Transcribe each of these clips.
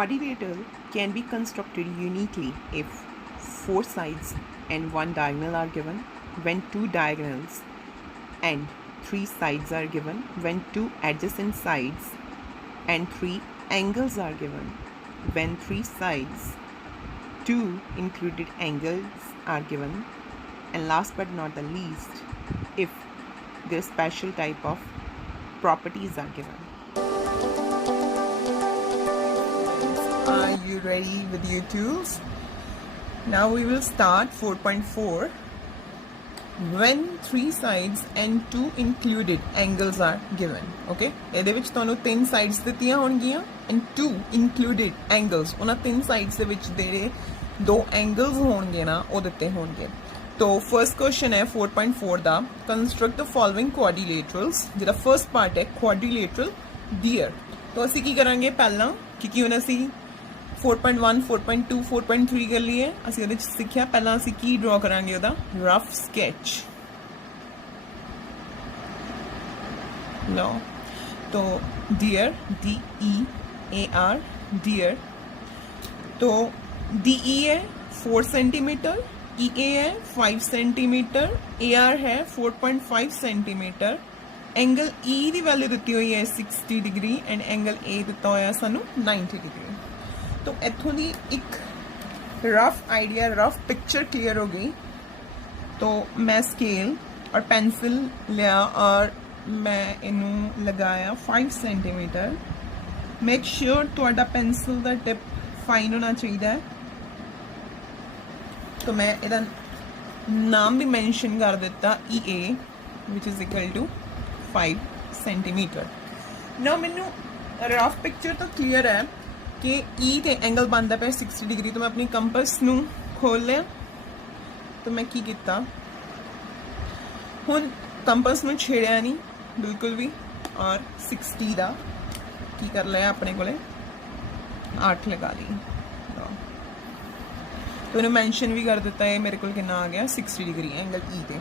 quadrilateral can be constructed uniquely if four sides and one diagonal are given, when two diagonals and three sides are given, when two adjacent sides and three angles are given, when three sides, two included angles are given, and last but not the least, if their special type of properties are given. Are you ready with your tools? Now we will start 4.4. When three sides and two included angles are given. Okay, ਇਹਦੇ ਵਿੱਚ ਤੁਹਾਨੂੰ ਤਿੰਨ sides ਦਿੱਤੀਆਂ ਹੋਣਗੀਆਂ and two included angles. ਉਹਨਾਂ ਤਿੰਨ sides ਦੇ ਵਿੱਚ ਜਿਹੜੇ ਦੋ angles ਹੋਣਗੇ ਨਾ ਉਹ ਦਿੱਤੇ ਹੋਣਗੇ. तो फर्स्ट क्वेश्चन है 4.4 ਦਾ कंस्ट्रक्ट द फॉलोइंग क्वाड्रिलेटरल्स ਜਿਹੜਾ ਫਰਸਟ ਪਾਰਟ ਹੈ क्वाड्रिलेटरल डियर तो ਅਸੀਂ ਕੀ ਕਰਾਂਗੇ ਪਹਿਲਾਂ ਕਿਉਂਕਿ ਹੁਣ ਅਸੀਂ 4.1 4.2 4.3 कर लिए ਅਸੀਂ ਉਹਦੇ ਵਿੱਚ ਸਿੱਖਿਆ ਪਹਿਲਾਂ ਅਸੀਂ ਕੀ ਡਰਾ ਕਰਾਂਗੇ ਉਹਦਾ ਰਫ ਸਕੈਚ लो तो डियर DEAR डियर तो DE है 4 सेंटीमीटर EA है 5 सेंटीमीटर AR है 4.5 सेंटीमीटर एंगल E की वैल्यू दी हुई है 60 डिग्री एंड एंगल A दिता होया सानू 90 डिग्री तो इत्थों की एक rough idea rough picture clear हो गई तो मैं स्केल और पेंसिल लिया और मैं इनू लगाया 5 सेंटीमीटर मेक श्योर तुहाडा पेंसिल का टिप फाइन होना चाहिए तो मैं इहदा नाम भी मैंशन कर दिता EA which is equal to 5 centimetre ना मैनू रफ पिक्चर तो क्लीयर है कि E ते एंगल बनता पे 60 डिग्री तो मैं अपनी कंपस नू खोल लिया तो मैं की किता हुण कंपस नू छेड़िया नहीं बिल्कुल भी और 60 दा की कर लिया अपने कोले 8 लगा ली तो उन्हें मैंशन भी कर दिता है मेरे को कितना आ गया 60 डिग्री एंगल E ते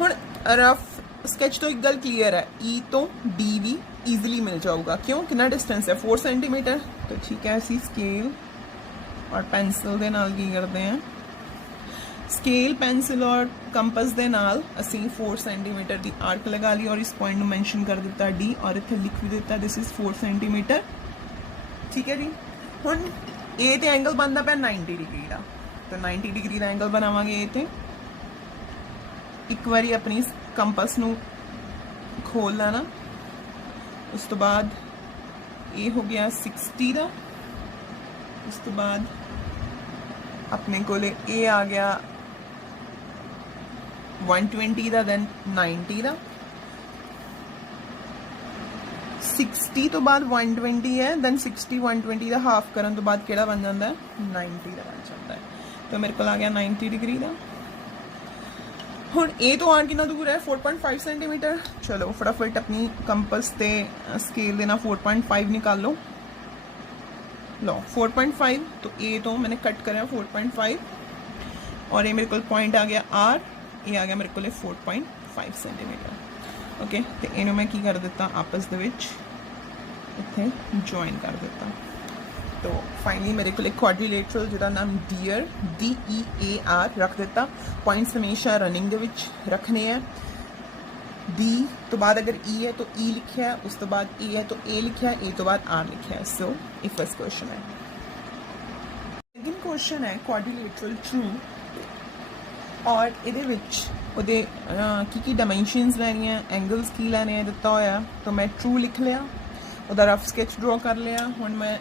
हुण रफ स्केच तो एक गल क्लीयर है E तो D भी ईजिली मिल जाऊगा क्यों कितना डिस्टेंस है 4 सेंटीमीटर तो ठीक है असी स्केल और पेंसिल दे नाल की करते हैं स्केल पेंसिल और कंपस दे नाल असी 4 सेंटीमीटर की आर्क लगा ली और इस पॉइंट में मैंशन कर दिता D और इत्थे लिख भी दिता दिस इज 4 सेंटीमीटर ठीक है जी हुण ए ते एंगल बनता पे 90 डिग्री का तो 90 डिग्री का एंगल बनावांगे ए ते एक बारी अपनी कंपस नू खोल लेना उस तो बाद ये हो गया 60 का उस तो बाद अपने को ए आ गया 120 का दैन 90 का 60 तो बाद 120 है दैन 60 120 का हाफ करन तो बाद केड़ा बन जाता है 90 का बन जाता है तो मेरे को आ गया 90 डिग्री का हुण ए तो आन कितना दूर है 4.5 सेंटीमीटर चलो फटाफट अपनी कंपस ते स्केल देना 4.5 निकाल लो 4.5 तो ए तो मैंने कट करा 4.5 और ये मेरे को पॉइंट आ गया R ये आ गया मेरे को 4.5 सेंटीमीटर ओके तो इन्हों मैं की कर दिता आपस दे विच इत्थे जॉइन कर दिता तो फाइनली मेरे को क्वाड्रिलेटरल जिहदा नाम डियर DEAR रख दिता पॉइंट्स हमेशा रनिंग दे विच रखने हैं D तो बाद अगर E है तो E लिखा है उस तो बाद A है तो A लिखा है A तो बाद R लिखा है सो ये फर्स्ट क्वेश्चन है सेकंड क्वेश्चन है क्वाड्रिलेटरल ट्रू और इहदे विच उहदे की डायमेंशनस लैनियां एंगल्स की लैने हैं दिता होया तो मैं ट्रू लिख लिया उहदा रफ स्केच ड्रॉ कर लिया हुण मैं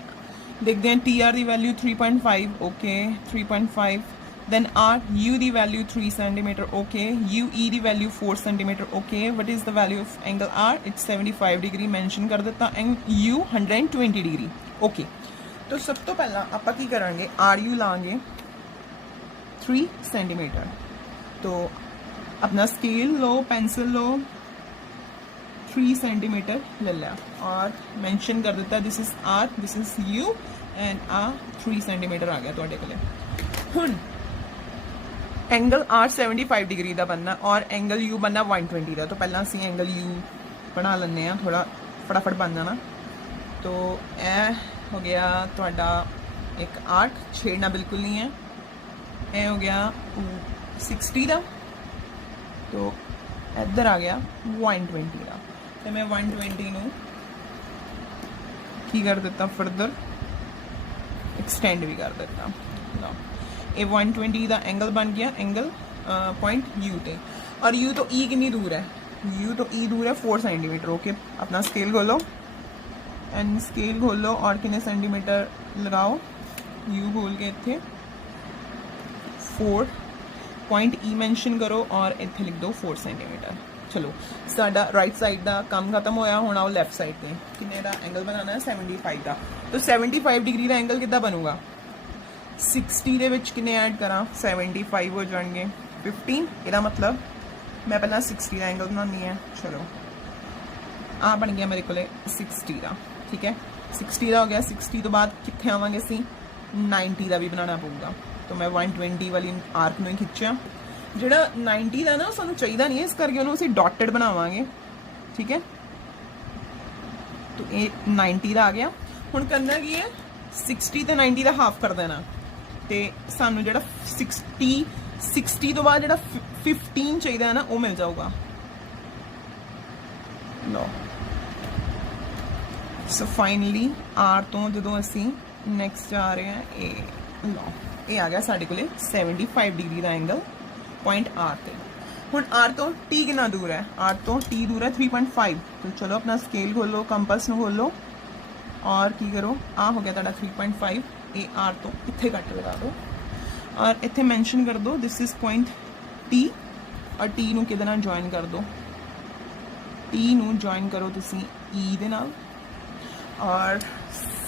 देखते हैं TR की value 3.5 okay 3.5 then R U की वैल्यू 3 सेंटीमीटर ओके UE की value 4 centimetre okay what is the value of angle R it's 75 degree mention कर दिता एंड U 120 डिग्री ओके तो सब तो पहला आपां की करांगे RU लांगे 3 सेंटीमीटर तो अपना स्केल लो पेंसिल लो 3 सेंटीमीटर ले लिया और मैंशन कर दिता this is R this is U and 3 centimetre आ गया तुहाडे कोले हुण एंगल R 75 डिग्री का बनना और एंगल U बनना 120 का तो पहला असी एंगल U बना लें थोड़ा फटाफट बन जाना तो हो गया तुहाडा एक आर्क, छेड़ना बिल्कुल नहीं है। ये हो गया 60 का, तो इधर आ गया 120 का। तो मैं 120 नूं की कर दिता, फर्दर एक्सटेंड भी कर दिता। लो ये 120 का एंगल बन गया, एंगल पॉइंट यू ते। और यू तो ई कितनी दूर है? यू तो ई दूर है 4 सेंटीमीटर। ओके, अपना स्केल खोलो एंड स्केल खोलो और कितने सेंटीमीटर लगाओ, यू खोल के इत्थे 4 पॉइंट ई मैंशन करो और इत्थे लिख दो 4 सेंटीमीटर। चलो साडा राइट साइड का काम खत्म होया, हुण आओ लैफ्ट साइड पे। कितने का एंगल बनाना है? 75 का। तो 75 डिग्री का एंगल कितना बनूगा? 60 दे विच कितने ऐड करा? 75 हो जाएंगे 15। इसका मतलब मैं पहला 60 का एंगल बनानी है। चलो आ बन गया मेरे को 60 का, ठीक है। 60 का हो गया। 60 तो बाद कितने आवांगे असी? 90 का भी बनाना पऊगा। तो मैं 120 वाली आर्क में खिंचा। ਜਿਹੜਾ 90 ਦਾ ਨਾ ਸਾਨੂੰ ਚਾਹੀਦਾ ਨਹੀਂ ਹੈ, ਇਸ ਕਰਕੇ ਉਹਨੂੰ ਅਸੀਂ ਡਾਟਡ ਬਣਾਵਾਂਗੇ, ਠੀਕ ਹੈ। तो ये 90 ਦਾ ਆ ਗਿਆ। ਹੁਣ ਕਰਨਾ ਕੀ ਹੈ? 60 ਤੇ 90 ਦਾ ਹਾਫ ਕਰ ਦੇਣਾ, ਤੇ ਸਾਨੂੰ ਜਿਹੜਾ 60 ਤੋਂ ਬਾਅਦ ਜਿਹੜਾ 15 ਚਾਹੀਦਾ ਹੈ ਨਾ, ਉਹ ਮਿਲ ਜਾਊਗਾ। ਲਓ ਸੋ ਫਾਈਨਲੀ ਆਰ ਤੋਂ ਜਦੋਂ ਅਸੀਂ ਨੈਕਸਟ ਜਾ ਰਹੇ ਹਾਂ, ਇਹ ਲਓ ਇਹ ਆ ਗਿਆ ਸਾਡੇ ਕੋਲੇ 75 डिग्री ਦਾ एंगल पॉइंट आर ते। हुण आर तो टी कितना दूर है? आर तो टी दूर है 3.5। तो चलो अपना स्केल खोलो, कंपस ਨੂੰ खोलो और की करो, आ हो गया तुहाडा 3.5। ये आर तो इत्थे कट लगा दो और इत्थे मैंशन कर दो दिस इज पॉइंट टी। और टी ਨੂੰ किहदे नाल जॉइन कर दो? टी ਨੂੰ जॉइन करो तुसी ई दे नाल और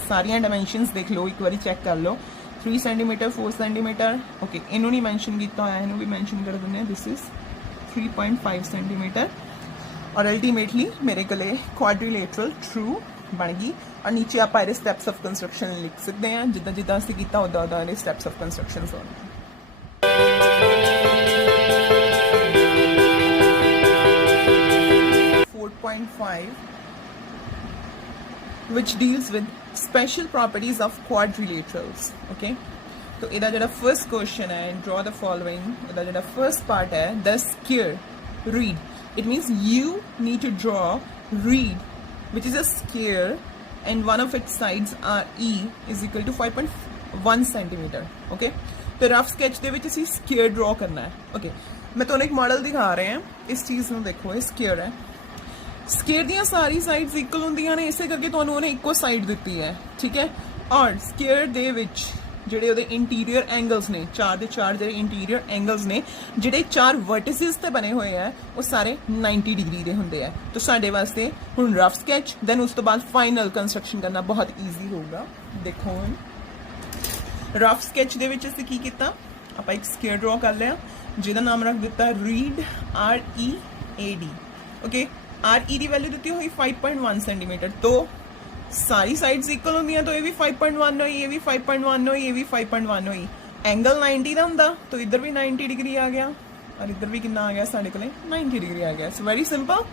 सारियां डायमेंशनस देख लो, एक बारी चेक कर लो। 3 सेंटीमीटर 4 सेंटीमीटर। ओके, इनू नहीं मैंशन किया होया, इनू भी मैंशन कर देने। This is 3.5 centimetre. और अल्टीमेटली मेरे गले क्वाड्रिलेटरल ट्रू बन गई। और नीचे आप इहदे स्टैप्स ऑफ कंस्ट्रक्शन लिख सकते हैं, जिद्दां जिद्दां असीं कीता उद्दां उद्दां इहदे स्टैप्स ऑफ कंस्ट्रक्शन होने। 4.5 which deals with special properties of quadrilaterals. Okay, तो इधर जरा first question है, draw the following. इधर जरा first part है, the square reed. It means you need to draw reed which is a square and one of its sides are E is equal to 5.1 centimeter. Okay, तो rough sketch ਦੇ ਵਿੱਚ ਅਸੀਂ square draw करना है. Okay, मैं ਤੁਹਾਨੂੰ एक model दिखा रहे हैं, इस चीज़ ਨੂੰ देखो, ये square है। स्केयर ਦੀਆਂ ਸਾਰੀ ਸਾਈਡਸ ਇਕੁਅਲ ਹੁੰਦੀਆਂ ਨੇ, ਇਸੇ ਕਰਕੇ ਤੁਹਾਨੂੰ ਉਹਨੇ ਇੱਕੋ ਸਾਈਡ ਦਿੱਤੀ ਹੈ, ਠੀਕ ਹੈ। ਔਰ ਸਕੇਅਰ ਦੇ ਵਿੱਚ ਜਿਹੜੇ ਉਹਦੇ ਇੰਟੀਰੀਅਰ ਐਂਗਲਸ ਨੇ, 4 ਦੇ 4 ਜਿਹੜੇ ਇੰਟੀਰੀਅਰ ਐਂਗਲਸ ਨੇ, ਜਿਹੜੇ 4 ਵਰਟਿਸਿਸ ਤੇ ਬਣੇ ਹੋਏ ਆ, ਉਹ ਸਾਰੇ 90 ਡਿਗਰੀ ਦੇ ਹੁੰਦੇ ਆ। ਤਾਂ ਸਾਡੇ ਵਾਸਤੇ ਹੁਣ ਰਫ ਸਕੈਚ, ਦੈਨ ਉਸ ਤੋਂ ਬਾਅਦ ਫਾਈਨਲ ਕੰਸਟਰਕਸ਼ਨ ਕਰਨਾ ਬਹੁਤ ਈਜ਼ੀ ਹੋਊਗਾ। ਦੇਖੋ ਹੁਣ ਰਫ ਸਕੈਚ ਦੇ ਵਿੱਚ ਅਸੀਂ ਕੀ ਕੀਤਾ, ਆਪਾਂ ਇੱਕ ਸਕੇਅਰ ਡਰਾ ਕਰ ਲਿਆ ਜਿਹਦਾ ਨਾਮ ਰੱਖ ਦਿੱਤਾ ਰੀਡ, READ। ਓਕੇ, RE की वैल्यू दी हुई 5.1 सेंटीमीटर। तो सारी साइड्स इक्वल होंगी, तो ये भी 5.1 हुई, ये भी 5.1 हुई, ये भी 5.1 हुई। एंगल 90 का होंदा, तो इधर भी 90 डिग्री आ गया और इधर भी कितना आ गया साढ़े को 90 डिग्री आ गया। So very simple.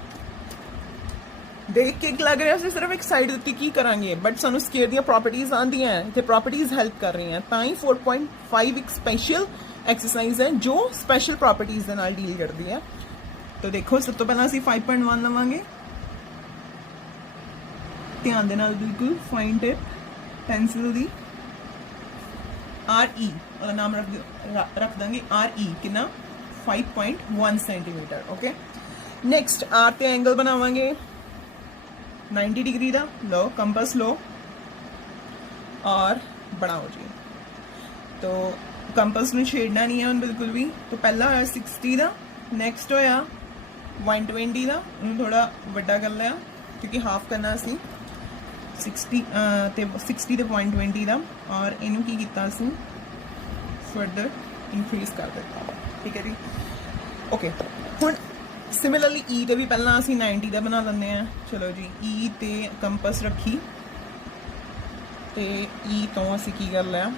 देख के लग रहा है सिर्फ एक साइड दी की करांगे, बट सानू स्केयर दी प्रॉपर्टीज आंदी हैं, इतने प्रॉपर्टीज हेल्प कर रही हैं। ताई 4.5 एक स्पेशल एक्सरसाइज है जो स्पेशल प्रॉपर्टीज के नाल डील करती है। तो देखो सब तो पहला ਅਸੀਂ 5.1 ਲਵਾਂਗੇ, ਧਿਆਨ ਦੇ ਨਾਲ ਬਿਲਕੁਲ ਫਾਈਨ ਟਿਪ ਪੈਨਸਿਲ ਦੀ RE ਉਹਦਾ ਨਾਮ ਰੱਖ ਦਾਂਗੇ RE ਕਿੰਨਾ 5.1 सेंटीमीटर। ओके, नेक्स्ट R ਤੇ एंगल बनावांगे 90 डिग्री ਦਾ। लो कंपास लो और बनाओ जी। तो कंपास ਨੂੰ ਛੇੜਨਾ ਨਹੀਂ ਹੈ ਹੁਣ ਬਿਲਕੁਲ ਵੀ। तो पहला ਹੋਇਆ 60 ਦਾ, ਨੈਕਸਟ ਹੋਇਆ 120 ਦਾ, ਉਹਨੂੰ ਥੋੜਾ ਵੱਡਾ ਕਰ ਲਿਆ ਕਿਉਂਕਿ ਹਾਫ ਕਰਨਾ ਸੀ 60 ਤੇ 60 ਤੇ 120 ਦਾ, ਔਰ ਇਹਨੂੰ ਕੀ ਕੀਤਾ ਅਸੀਂ ਫਰਦਰ ਇਨਕਰੀਜ਼ ਕਰ ਦਿੱਤਾ, ਠੀਕ ਹੈ ਜੀ। ਓਕੇ, ਹੁਣ ਸਿਮਿਲਰਲੀ E ਤੇ ਵੀ ਪਹਿਲਾਂ ਅਸੀਂ 90 ਦਾ ਬਣਾ ਲੈਂਦੇ ਆ। ਚਲੋ ਜੀ, E ਤੇ ਕੰਪਸ ਰੱਖੀ ਤੇ E ਤੋਂ ਅਸੀਂ ਕੀ ਕਰ ਲਿਆ,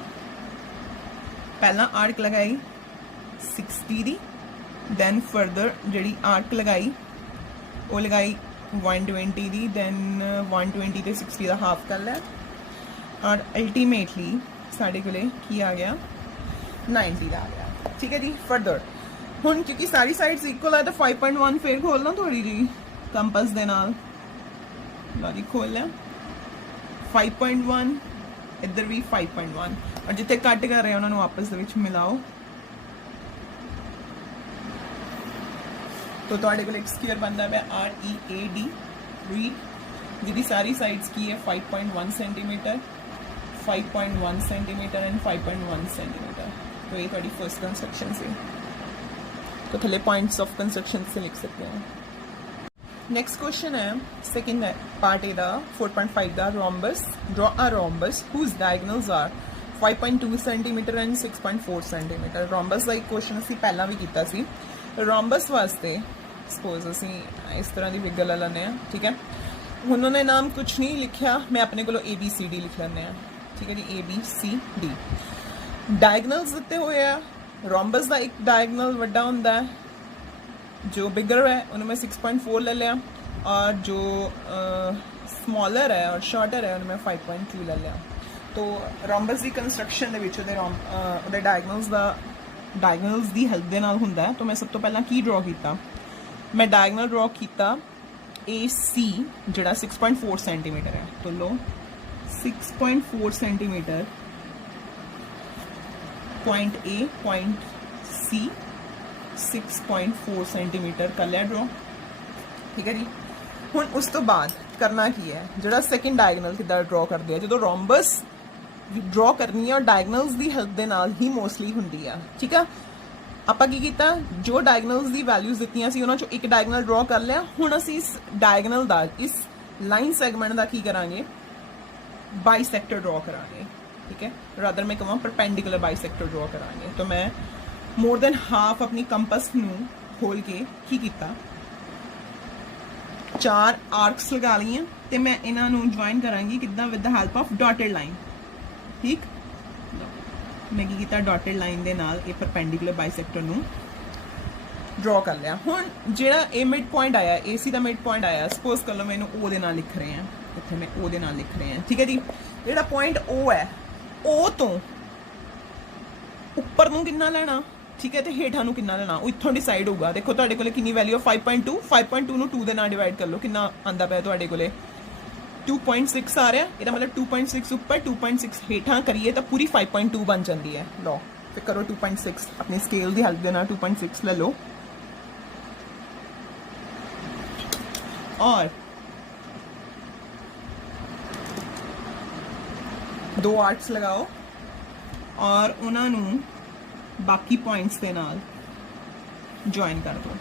ਪਹਿਲਾਂ ਆਰਕ ਲਗਾਈ 60 ਦੀ, then further ਜਿਹੜੀ ਆਰਕ ਲਗਾਈ ਉਹ ਲਗਾਈ 120 ਦੀ, then 120 ਤੇ 60 ਦਾ ਹਾਫ ਕਰ ਲਿਆ, और अल्टीमेटली साढ़े कोले की आ गया 90 का आ गया। ठीक है जी। फर्दर हुण क्योंकि सारी साइड्स इक्वल है तो 5.1 फिर खोलना थोड़ी जी कंपस दे नाल, लो जी खोल लिया 5.1, इधर भी 5.1 और जिथे कट कर रहे हैं उन्होंने आपस दे विच मिलाओ तो तुहाडे कोल एक स्क्वायर बनता है READ रीड जिहदी सारी साइड्स की है 5.1 सेंटीमीटर, 5.1 सेंटीमीटर एंड 5.1 सेंटीमीटर। तो ये थोड़ी फर्स्ट कंस्ट्रक्शन से, तो थले पॉइंट्स ऑफ कंस्ट्रक्शन से लिख सकते हैं। नेक्स्ट क्वेश्चन है सेकंड पार्ट ए दा 4.5 दा rhombus draw a rhombus whose diagonals are 5.2 centimetre and 6.4 centimetre. Rhombus का एक क्वेश्चन असीं पहला भी कीता सी। रोम्बस वास्ते सपोज असीं इस तरह की फिगर ले लैंदे हां। ठीक है, उन्होंने नाम कुछ नहीं लिखा, मैं अपने को ABCD लिख लेने हैं। ठीक है जी, ABCD डायगनल्स दिते हुए आ। रोम्बस का एक डायगनल वड्डा हुंदा है, जो बिगर है उन्होंने मैं 6.4 ले लिया और जो स्मॉलर है और शॉर्टर है उन्होंने मैं 5.2 ले लिया। तो रोम्बस की कंस्ट्रक्शन दे डायगनल्स की हेल्प के नाल हुंदा है। तो मैं सब तो पहला की ड्रॉ किया, मैं डायगनल ड्रॉ किया AC जिहड़ा 6.4 सेंटीमीटर है। तो लो 6.4 centimetre point A point C 6.4 centimetre कर लिया ड्रॉ। ठीक है जी। हुण उस तो बाद करना की है, जिहड़ा सैकेंड डायगनल किद्दां ड्रॉ करदे आ, जो रोम्बस ड्रॉ करनी है और डायगनल्स की हेल्प के नाल ही मोस्टली हुंदी है। ठीक है, आपां की कीता, जो डायगनल्स की वैल्यूज दित्तियां सी उन्हां चों एक डायगनल ड्रॉ कर लिया। हुण असीं इस डायगनल दा, इस लाइन सैगमेंट का की करांगे, बाइसैक्टर ड्रॉ करांगे। ठीक है, रादर मैं कहां परपेंडिकुलर बाइसैक्टर ड्रॉ करांगे। तो मैं मोर देन हाफ अपनी कंपस नूं खोल के की कीता, 4 आर्क्स लगा लियां ते मैं इन्हां नूं ज्वाइन करांगी किद्दां with the help of dotted line. ठीक, मैं की कीता डॉटेड लाइन दे नाल ये परपेंडिकुलर बाइसैक्टर नूं ड्रॉ कर लिया। हुण जिहड़ा ए मिड पॉइंट आया, AC दा मिड पॉइंट आया, सपोज कर लो मैं इहनूं O दे नाल लिख रहे हैं, इत्थे मैं O दे नाल लिख रहे हैं। ठीक है जी, जिहड़ा पॉइंट O है, O तो उपर नूं कितना लेना, ठीक है, तो हेठां नूं कितना लेना, वो इत्थों डिसाइड होगा। देखो तुहाडे कोले कितनी वैल्यू है 5.2, 5.2 नूं 2 दे नाल डिवाइड कर लो, कितना आंदा पिया तुहाडे कोले 2.6 आ रहा है। इसका मतलब 2.6 ऊपर 2.6 हेठां करिए तो पूरी 5.2 बन जाती है। लो फिर करो 2.6 अपनी स्केल की हेल्प देना, 2.6 ले लो और 2 आर्ट्स लगाओ और उन्होंने बाकी पॉइंट्स के नाल ज्वाइन कर दो।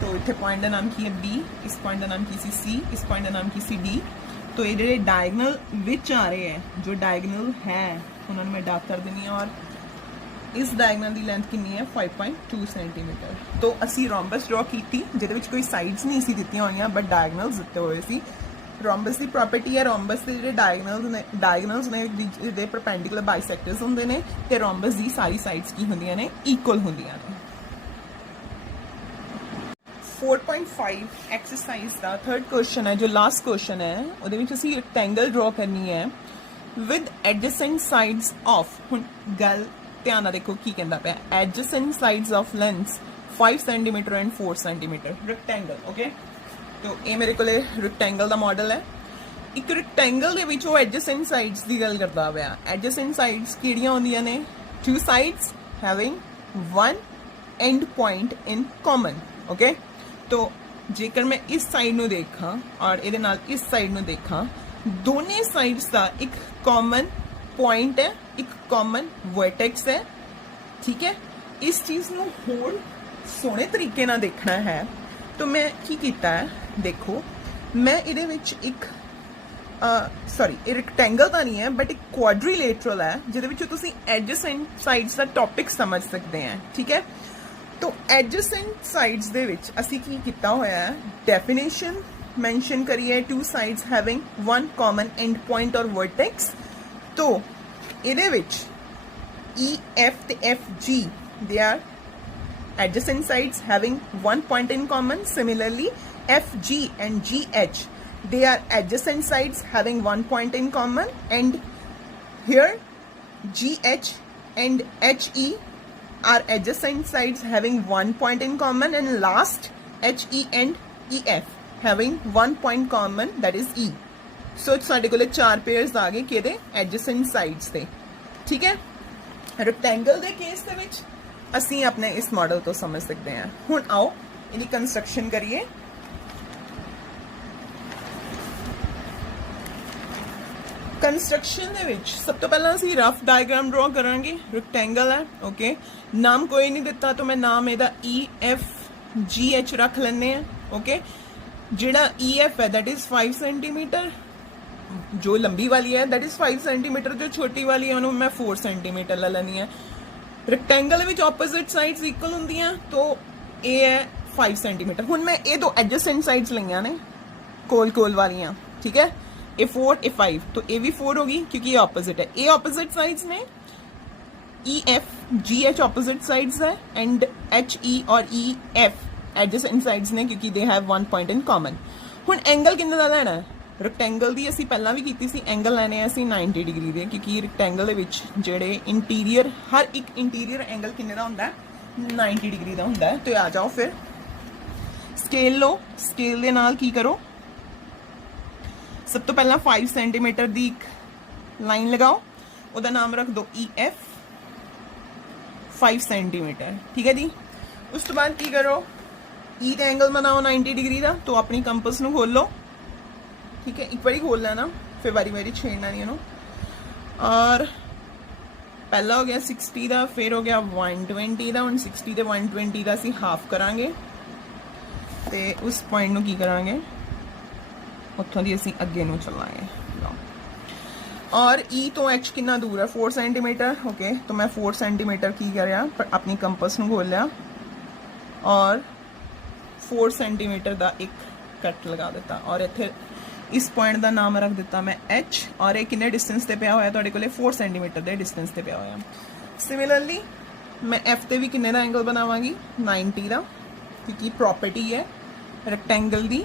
तो इतने पॉइंट का नाम की है B, इस पॉइंट का नाम की सी C, इस पॉइंट का नाम की सी D। तो ये जो डायगनल विच आ रहे हैं, जो डायगनल है उन्होंने मैं डार्क कर देनी है और इस डायगनल की लेंथ कितनी है 5.2 सेंटीमीटर। तो असी रोम्बस ड्रॉ की थी जिहदे विच कोई साइड्स नहीं सी दित्तियां होईयां बट डायगनल्स दिते हुए सी। रोम्बस की प्रॉपर्टी है, रोम्बस के जो डायगनल्स ने जिहदे परपेंडिकुलर बाइसैक्टर्स हुंदे ने ते रोम्बस की सारी साइड्स की हुंदियां ने इक्वल हुंदियां ने। 4.5 एक्सरसाइज का थर्ड क्वेश्चन है, जो लास्ट क्वेश्चन है, उहदे विच असीं रेक्टेंगल ड्रॉ करनी है विद एडजेसेंट साइड्स ऑफ, हुण गल ध्यान देखो की कहता पे, adjacent sides of lens 5 centimetre and 4 centimetre rectangle. Okay, तो ये मेरे को रेक्टेंगल का मॉडल है। एक रेक्टेंगल दे विच वो एडजेसेंट साइड्स की गल करता पाया। एडजेसेंट साइड्स किहड़ियां होंदियां ने, 2 sides having 1 and point in common. Okay, तो जेकर मैं इस साइड नूं देखा और इहदे नाल इस साइड नूं देखा, दोनों साइड्स का एक कॉमन पॉइंट है, एक कॉमन वर्टेक्स है। ठीक है, इस चीज़ नूं होर सोहणे तरीके नाल देखना है तो मैं की कीता है, देखो मैं इहदे विच एक सॉरी रेक्टेंगल तो नहीं है बट एक क्वाड्रीलेटरल है जिहदे विच तुसीं एडजेसेंट साइड्स का टॉपिक समझ सकते हैं। ठीक है, तो एडजेसेंट साइड्स दे विच असीं की कीता होया है, डेफिनेशन मेंशन करिए, 2 sides having 1 common and point और वर्टेक्स तो ਇਹਦੇ ਵਿੱਚ EF ਤੇ FG they are adjacent sides having one point in common. Similarly, FG and GH they are adjacent sides having one point in common, and here GH and HE are adjacent sides having one point in common, and last HE and EF having one point common, that is E. So ਸਾਡੇ ਕੋਲੇ 4 pairs ਆ ਗਏ ਕਿਹਦੇ adjacent sides ਦੇ। ਠੀਕ ਹੈ, rectangle ਦੇ case ਦੇ ਵਿੱਚ ਅਸੀਂ ਆਪਣੇ ਇਸ ਮਾਡਲ ਤੋਂ ਸਮਝ ਸਕਦੇ ਹਾਂ। ਹੁਣ ਆਓ ਇਹਦੀ ਕੰਸਟਰਕਸ਼ਨ ਕਰੀਏ। ਕੰਸਟਰਕਸ਼ਨ ਦੇ ਵਿੱਚ ਸਭ ਤੋਂ ਪਹਿਲਾਂ ਅਸੀਂ ਰਫ ਡਾਇਗਰਾਮ ਡਰਾ ਕਰਾਂਗੇ। ਰੈਕਟੈਂਗਲ ਹੈ, ਓਕੇ, ਨਾਮ ਕੋਈ ਨਹੀਂ ਦਿੱਤਾ ਤਾਂ ਮੈਂ ਨਾਮ ਇਹਦਾ EFGH ਰੱਖ ਲੈਂਦੇ ਆ। ਓਕੇ, ਜਿਹੜਾ EF ਹੈ that is 5 सेंटीमीटर, जो लंबी वाली है दैट इज 5 सेंटीमीटर, जो छोटी वाली है उन्होंने मैं 4 सेंटीमीटर ले लेनी है। रैक्टेंगल विच ऑपोजिट साइड्स इक्वल होंदियां तो ये है 5 सेंटीमीटर। हुण मैं ये दो एडजेसेंट साइड्स लईयां ने कोल कोल वालियां, ठीक है, ए 4 ए 5, तो ये भी 4 होगी क्योंकि ये ऑपोजिट है। ये ऑपोजिट साइड्स ने EF GH ऑपोजिट साइड्स है, एंड HE और EF एडजेसेंट साइड्स ने क्योंकि they have one point in common. हुण एंगल किन्ने दा लेना है? ਰੈਕਟੈਂਗਲ ਦੀ ਅਸੀਂ ਪਹਿਲਾਂ ਵੀ ਕੀਤੀ ਸੀ, ਐਂਗਲ ਲੈਣੇ ਆ ਅਸੀਂ 90 ਡਿਗਰੀ ਦੇ, ਕਿਉਂਕਿ ਰੈਕਟੈਂਗਲ ਦੇ ਵਿੱਚ ਜਿਹੜੇ ਇੰਟੀਰੀਅਰ ਹਰ ਇੱਕ ਇੰਟੀਰੀਅਰ ਐਂਗਲ ਕਿੰਨੇ ਦਾ ਹੁੰਦਾ 90 ਡਿਗਰੀ ਦਾ ਹੁੰਦਾ ਹੈ। ਤੇ ਆ ਜਾਓ ਫਿਰ ਸਕੇਲ ਲਓ, ਸਕੇਲ ਦੇ ਨਾਲ ਕੀ ਕਰੋ, ਸਭ ਤੋਂ ਪਹਿਲਾਂ 5 ਸੈਂਟੀਮੀਟਰ ਦੀ ਇੱਕ ਲਾਈਨ ਲਗਾਓ, ਉਹਦਾ ਨਾਮ ਰੱਖ ਦਿਓ EF 5 ਸੈਂਟੀਮੀਟਰ, ਠੀਕ ਹੈ ਜੀ। ਉਸ ਤੋਂ ਬਾਅਦ ਕੀ ਕਰੋ, E ਦਾ ਐਂਗਲ ਬਣਾਓ 90 ਡਿਗਰੀ ਦਾ, तो अपनी कंपस ਨੂੰ ਖੋਲ ਲਓ, ठीक है, एक बारी खोल लेना, फिर बारी बारी छेड़ना नहीं है। और पहला हो गया 60 का, फिर हो गया 120 का। हम 60 ते 120 का असी हाफ करांगे ते उस पॉइंट नूं की करांगे, उत्थों दी असी अगे नूं चलांगे। और E तो H कितना दूर है 4 सेंटीमीटर, ओके, तो मैं 4 सेंटीमीटर की करिया अपनी कंपस नूं खोल लिया और 4 सेंटीमीटर का एक कट लगा दिता, और इत्थे इस पॉइंट का नाम रख दिता मैं H, और एक किन्ने डिस्टेंस ते पिया होया तुहाडे कोले 4 सेंटीमीटर के डिस्टेंस ते पिया होया। सिमिलरली मैं F ते भी किन्ने दा एंगल बनावांगी 90 का, क्योंकि प्रॉपर्टी है रैक्टेंगल दी।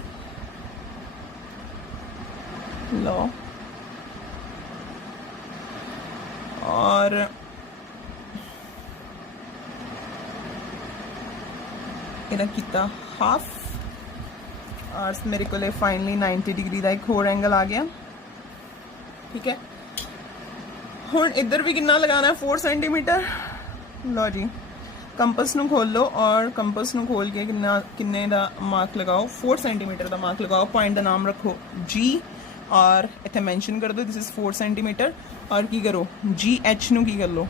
लो, और इहदा कीता हाफ, और मेरे को फाइनली 90 डिग्री का एक होर एंगल आ गया, ठीक है। हुण इधर भी कितना लगाना है 4 सेंटीमीटर। लो जी, कंपस नूं खोल लो, और कंपस नूं खोल के किन्ने दा मार्क लगाओ, 4 सेंटीमीटर का मार्क लगाओ, पॉइंट का नाम रखो G, और इत्थे मैंशन कर दो दिस इज 4 सेंटीमीटर, और की करो GH नूं की कर लो,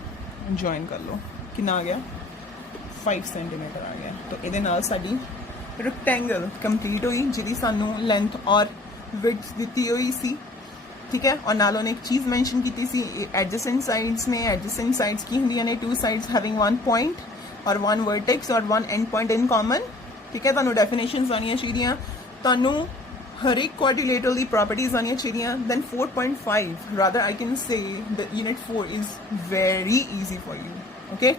ज्वाइन कर लो, कितना आ गया 5 सेंटीमीटर आ गया। तो इहदे नाल साडी रैक्टेंगल कंप्लीट हुई, जिहदी सानू लेंथ और विड्थ दिती हुई सी, ठीक है। और नाल उन्हें एक चीज़ मैंशन की सी, एडजेसेंट साइड्स ने, एडजेसेंट साइड्स की होंदियां ने 2 साइड्स हैविंग 1 पॉइंट और 1 वर्टेक्स और 1 एंड पॉइंट इन कॉमन, ठीक है। तुहानू डेफिनेशंस आनियां चाहिदियां, तुहानू हर एक क्वाड्रिलेटरल दी प्रॉपर्टीज आनियां चाहिदियां। Then 4.5 rather I can say the unit 4 is very easy for you, okay.